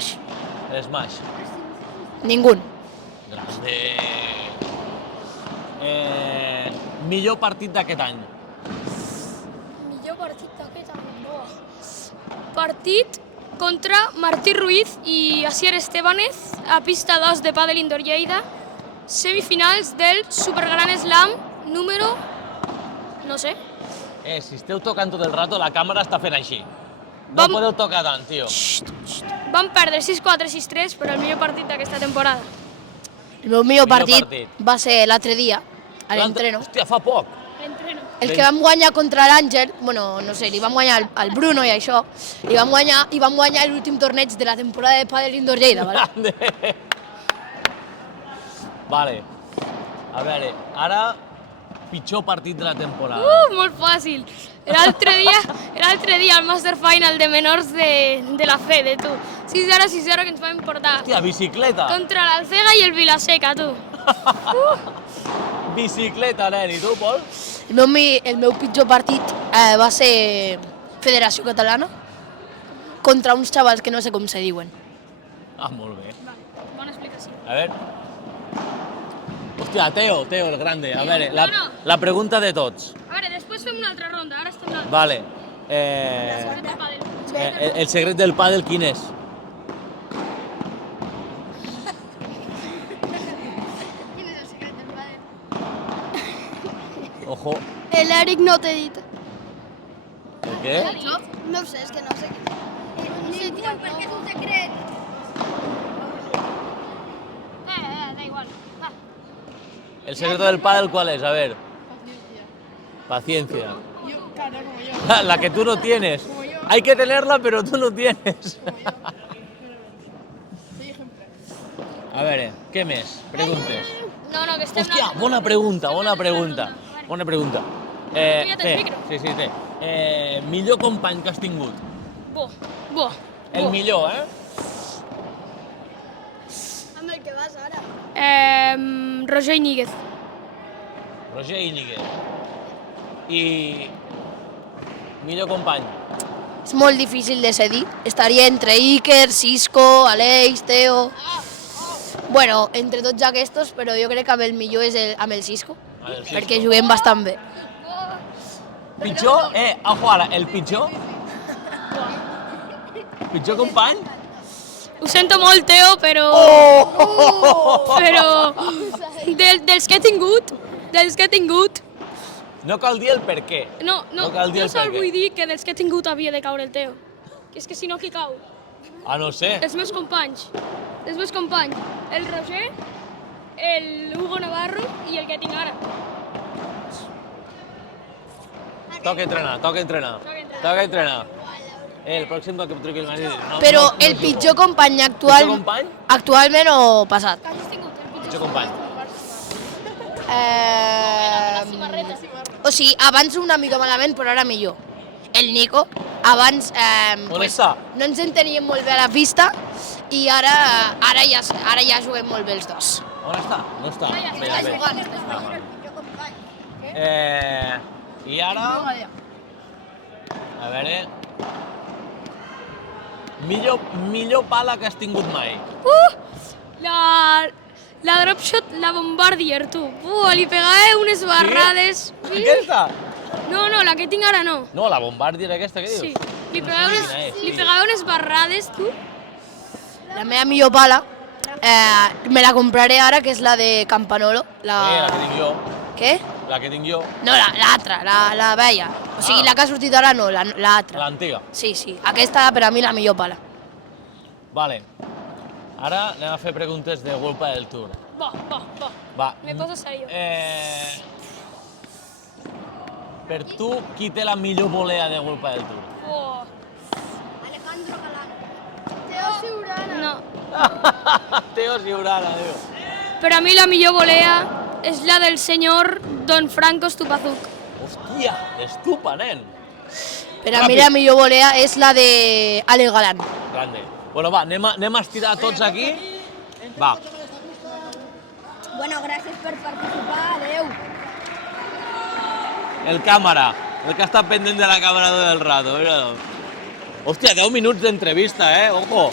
Smash. Ningún. Grande. Millor partit d'aquest any. Millor partit d'aquest any. Partit contra Martí Ruiz i Asier Estebanez a pista 2 de Padel Indoor Lleida, semifinals del Supergran Slam número... no sé. Si esteu tocant tot el rato, la càmera està fent així. No podeu tocar tant, tio. Vam perdre 6-4, 6-3, però el millor partit d'aquesta temporada. El meu millor partit va ser l'altre dia, a l'entreno. Hòstia, fa poc. El que vam guanyar contra l'Àngel, bueno, no sé, li vam guanyar al Bruno i això, i vam guanyar l'últim torneig de la temporada de Padel Indoor Lleida, vale? Vale. A veure, ara, pitjor partit de la temporada. Molt fàcil. L'altre dia al Master Final de menors de la FEDE, tu. 6-0, 6-0 que ens vam portar. Hòstia, bicicleta. Contra l'Alcega i el Vilaseca, tu. Bicicleta, nen. I tu, Pol? El meu pitjor partit va ser Federació Catalana contra uns xavals que no sé com se diuen. Ah, molt bé. Bona explicació. A veure. Hòstia, Teo, el grande. A veure, la pregunta de tots. A veure, després fem una altra ronda, ara estem l'altre. Vale. El secret del pàdel quin és? Quin és el secret del pàdel? Ojo. L'Eric no t'he dit. El què? No ho sé, és que no sé què. No sé, tio, perquè és un secret. Da igual, va. El secreto del pádel ¿cuál es? A ver. Paciencia. La que tú no tienes. Hay que tenerla, pero tú no tienes. A ver, ¿qué més? Preguntes. No, que estem... Hòstia, bona pregunta. Sí, té. Millor company que has tingut. Bo. El millor, Amb el que vas ara. Roger Íñiguez. Roger Íñiguez. I millor company. És molt difícil de decidir. Estaria entre Iker, Cisco, Aleix, Teo... Bueno, entre tots aquests, però jo crec que el millor és amb el Cisco, perquè juguem bastant bé. Pitjor? Ojo ara, el pitjor? Pitjor company? Ho sento molt, Teo, però... Però... Dels que he tingut... No cal dir el per què. No, jo sol vull dir que dels que he tingut havia de caure el Teo. Que és que si no, qui cau? Ah, no sé. Els meus companys. El Roger, el Hugo Navarro i el que tinc ara. Toca entrenar. El pròxim que em truqui el Madrid. Però el pitjor company actualment o passat? Que hagis tingut el Pitjor company. O sigui, abans una mica malament, però ara millor. El Nico, abans no ens enteníem molt bé a la pista i ara ja juguem molt bé els dos. On està? No està. I ara... A veure... Millor pala que has tingut mai. La drop shot, la Bombardier, tu. Li pegava unes barrades. Aquesta? No, la que tinc ara no. No, la Bombardier aquesta, què dius? Sí, li pegava unes barrades, tu. La meva millor pala me la compraré ara, que és la de Campanolo. La que tinc jo. Què? La que tinc jo. No, l'altra, la vella. O sigui, la que ha sortit ara no, l'altra. L'antiga. Sí, aquesta per a mi la millor pala. Vale. Ara anem a fer preguntes de World Padel Tour. Va. Me poso serio. Per tu, qui té la millor volea de World Padel Tour? Alejandro Galán. Teo Siurana. No. Teo Siurana, diu. Per a mi la millor volea és la del senyor Don Franco Stupazuk. Hòstia, estupa, nen. Per a mi la millor volea és la de Alex Galán. Grande. Bueno, va, anem a estirar tots aquí. Va. Bueno, gràcies per participar, adeu. El càmera, el que està pendent de la càmera tot el rato. Mira-lo. Hòstia, 10 minuts d'entrevista, Ojo.